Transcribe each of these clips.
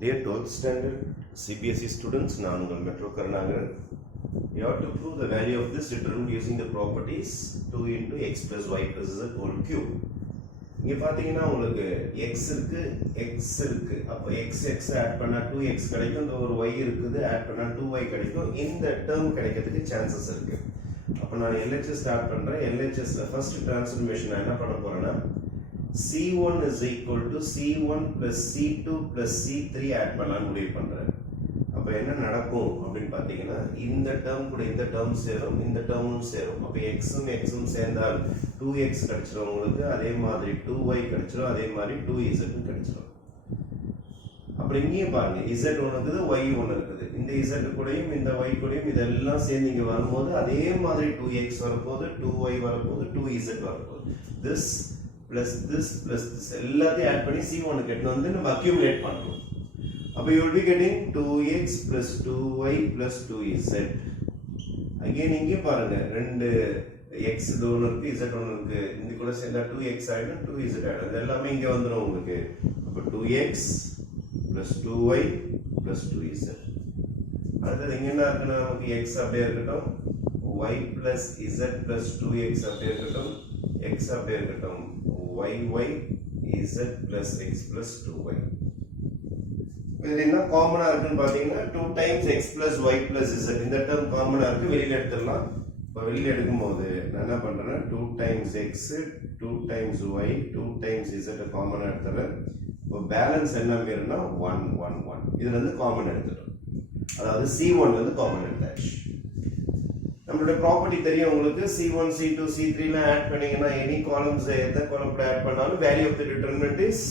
Dear 12th standard CBSE students, நான் உங்கள் metro Karunakaran. You have to prove the value of this determined using the properties 2 into x plus y plus z whole cube. இங்க பாத்தீங்கன்னா உங்களுக்கு x இருக்கு. அப்ப x add பண்ணா 2x கிடைக்கும். இந்த ஒரு y இருக்குது ஆட் பண்ணா 2y கிடைக்கும். இந்த டேர்ம் கிடைக்கிறதுக்கு சான்சஸ் இருக்கு. அப்ப நான் LHS ஸ்டார்ட் பண்றேன். LHSல ஃபர்ஸ்ட் ட்ரான்ஸ்ஃபர்மேஷன் நான் என்ன பண்ண போறேன்னா C1 is equal to C1 plus C2 plus C3 add பண்ணலாம்னு முடிவு பண்றேன். அப்ப என்ன நடக்கும் அப்படின்னு பாத்தீங்கன்னா இந்த டேர்ம் கூட இந்த டேர்ம் சேரும், இந்த டேர்மும் சேரும். அப்ப xம் சேர்ந்தால் 2x கிடைச்சிரும் உங்களுக்கு. அதே மாதிரி 2y கிடைச்சிரும், அதே மாதிரி 2z கிடைச்சிரும். அப்புறம் இங்கேயே பாருங்க z ஒன்று இருக்குது, y ஒன்று இருக்குது. இந்த z கூடயும் இந்த y கூடயும் இதெல்லாம் சேர்ந்து இங்க வரும்போது அதே மாதிரி 2x வரப்போகுது, 2y வரப்போகுது, 2z வரப்போகுது. this plus this எல்லாத்தையும் ஆட் பண்ணி C1 க்கு எடுத்து வந்து நம்ம அக்யூமுலேட் பண்ணணும். அப்ப you will be getting 2x plus 2y plus 2z. again இங்க பாருங்க ரெண்டு x ஒன்னு இருக்கு, z ஒன்னு இருக்கு. இந்த கூட சேர்ந்தா 2x ஆயிடும், 2z ஆயிடும். இது எல்லாமே இங்க வந்துரும் உங்களுக்கு. அப்ப 2x plus 2y plus 2z. அடுத்து இங்க என்ன இருக்குன்னா நமக்கு x அப்படியே இருக்கட்டும், y plus z plus 2x அப்படியே இருக்கட்டும், x அப்படியே இருக்கட்டும், y z plus x plus 2y. இதுல என்ன காமனா இருக்குன்னு பாத்தீங்கன்னா 2 times x plus y plus z. இந்த டேர்ம் காமனா இருக்கு, வெளியில எடுத்துடலாம். இப்ப வெளியில எடுக்கும்போது நான் என்ன பண்றேன்னா 2 times x 2 times y 2 times z காமனா எடுத்துறேன். இப்போ பேலன்ஸ் என்ன மீறனா 1 1 1. இதுல இருந்து காமன் எடுத்துட்டோம். அதாவது C1 வந்து காமன் எடுத்தாச்சு. நம்மளுடைய ப்ராப்பர்ட்டி தெரியும் உங்களுக்கு. C1 C2 C3 ல ஆட் பண்ணீங்கன்னா எனி காலம்ஸ் எந்த காலம் கூட ஆட் பண்ணாலும் value of the determinant is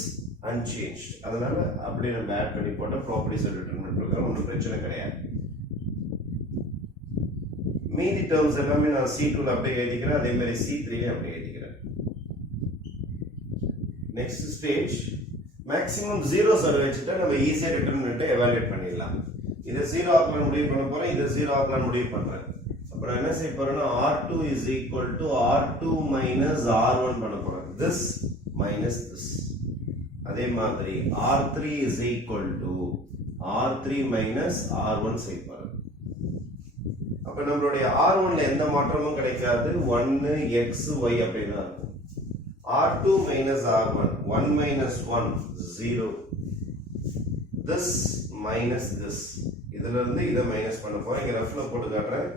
unchanged. அதனால அப்படியே நம்ம ஆட் பண்ணி போட்ட ப்ராப்பர்ட்டிஸ் டிட்டர்மினன்ட் இருக்கிற ஒன்றும் பிரச்சனை கிடையாது. மீதி டேர்ம்ஸ் எல்லாமே நான் C2 ல அப்படியே எழுதிக்கிறேன், அதே மாதிரி C3 ல அப்படியே எழுதிக்கிறேன். நெக்ஸ்ட் ஸ்டேஜ் மேக்ஸிமம் 0 சர்வே வச்சுட்டா நம்ம ஈஸியா டிட்டர்மினன்ட்டை எவாலுவேட் பண்ணிடலாம். இதை 0 ஆக்கலாம் முடிவு பண்ண போறேன், இதை 0 ஆக்கலாம் முடிவு பண்றேன். அப்புறம் என்ன செய்ய போறேன்னா R2 is equal to R2 minus R1 பண்ண போறேன். this minus this. அதே மாதிரி R3 is equal to R3 minus R1 செய்ய போறேன். அப்ப நம்மளுடைய R1 ல எந்த மாற்றமும் கிடைக்காது. 1 x y அப்படினா இருக்கும். R2 minus R1 1 minus 1 0. this minus this. இதுல இருந்து இத மைனஸ் பண்ண போறேன். இங்க ரஃப்ல போட்டு காட்டுறேன்.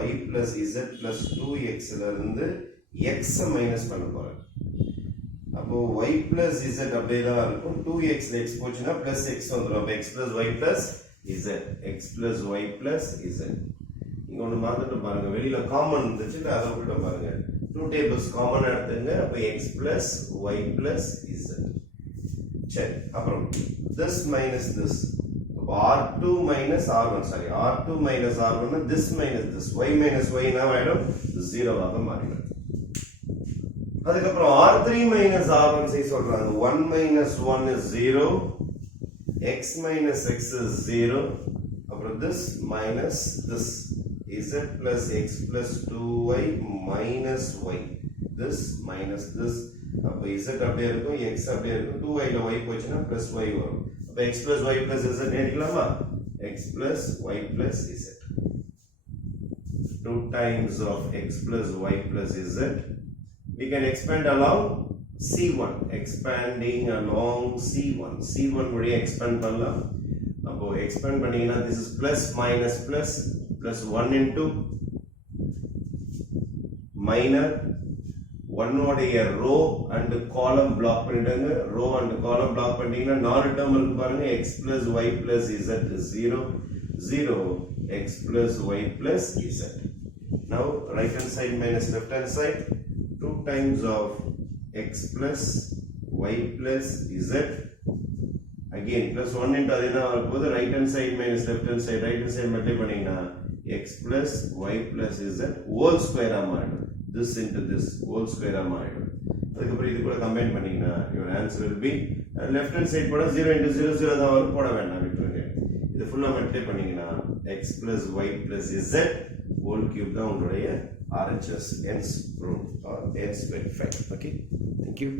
y plus z plus 2x ல இருந்து x மைனஸ் பண்ண போறேன். அப்போ y plus z அப்படியே தான் இருக்கும். 2x ல x போச்சுனா plus x வந்துரும். அப்ப x plus y plus z, x plus y plus z. இங்க ஒன்னு மறந்துட்டு பாருங்க, வெளியில காமன் இருந்துச்சு, அத விட்டுட்டு பாருங்க. 2 டேபிள்ஸ் காமன் எடுத்துங்க. அப்ப x plus y plus z. சரி, அப்புறம் this minus this. R2 minus R1, sorry, R2 minus R1 this minus this, y minus y என்ன ஆயிடும் 0 ஆக மாறிடும். அதுக்கு அப்புறம் R3 minus R1 சை சொல்றாங்க. 1 minus 1 is 0, x minus x is 0, அப்புறம் this minus this, z plus x plus 2y minus y, this minus this. அப்ப z அப்படியே இருக்கும், x அப்படியே இருக்கும், 2y ல y போச்சுனா plus y வரும். அப்ப x plus y plus z எழுதிக்கலாமா? x plus y plus z. 2 times of x plus y plus z. We can expand along C1. Expanding along C1. C1 வழியா expand பண்ணலாம். அப்போ expand பண்ணீங்கன்னா this is plus minus plus plus 1 into minor 1 உடைய row and காலம் black பண்ணிடுங்க. Row and காலம் black பண்ணிட்டீங்கன்னா 4 term இருக்கு பாருங்க. x plus y plus z is 0 0 x plus y plus z. Now right hand side minus left hand side. 2 times of x plus y plus z. Again plus 1 into adena varapodhu. Right hand side minus left hand side. Right hand side multiply பண்ணீங்கன்னா x plus y plus z whole square ஆ மாறிடும். this into this whole square ஆ மாறிடும். அதுக்கு அப்புறம் இது கூட combine பண்ணீங்கன்னா your answer will be left hand side போட 0 into 0 0 தான் வரும், போட வேண்டாம், விட்டுருங்க. இது ஃபுல்லா மல்டிப்ளை பண்ணீங்கன்னா x plus y plus z whole cube தான் உங்களுடைய RHS ends proved or ends verified. Okay, thank you.